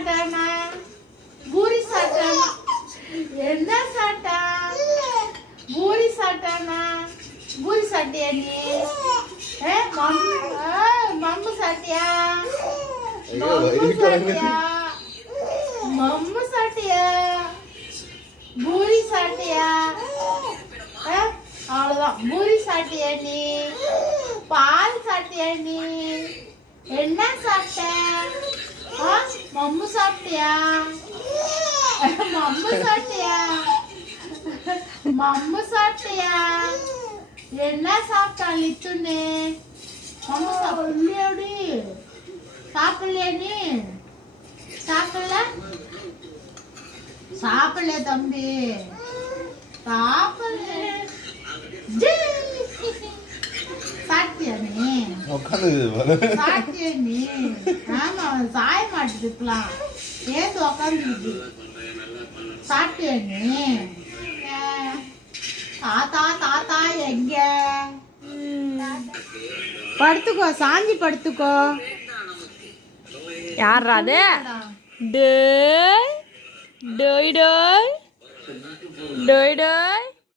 சாப்பிட்டானா? பூரி சாப்பிட்டானா? என்ன சாப்பிட்டா? பூரி சாப்பிட்டானா? பூரி சாப்பிட்டியா நீ? மம்மு சாப்பிட்டியா? மம்மு சாப்பிட்டியா? பூரி சாப்பிட்டியா? அவ்வளவுதான். பூரி சாப்பிட்டியா நீ? பால் சாப்பிட்டியா நீ? என்ன சாப்பிட்ட? மம்மு சாப்பிட்டியா? மம்மு சாப்பிட்டியா? மம்மு சாப்பிட்டியா? என்ன சாப்பிட்டா லித்துன்னு? மம்மு சாப்பிடலையாடி? சாப்பிடலையா நீ? சாப்பிடல சாப்பிடல தம்பி, சாப்பிடல. சாப்பிட்டியா நீ? சாப்பிட்டியா நீ? ஆமா, சாய மாட்டுதுக்கலாம் ஏந்து உக்காந்துருக்கு. சாப்பிட்டியா நீ? தாத்தா தாத்தா எங்க? படுத்துக்கோ, சாஞ்சி படுத்துக்கோ. யாரா அது? டேய் டோய் டோய் டோய் டோய்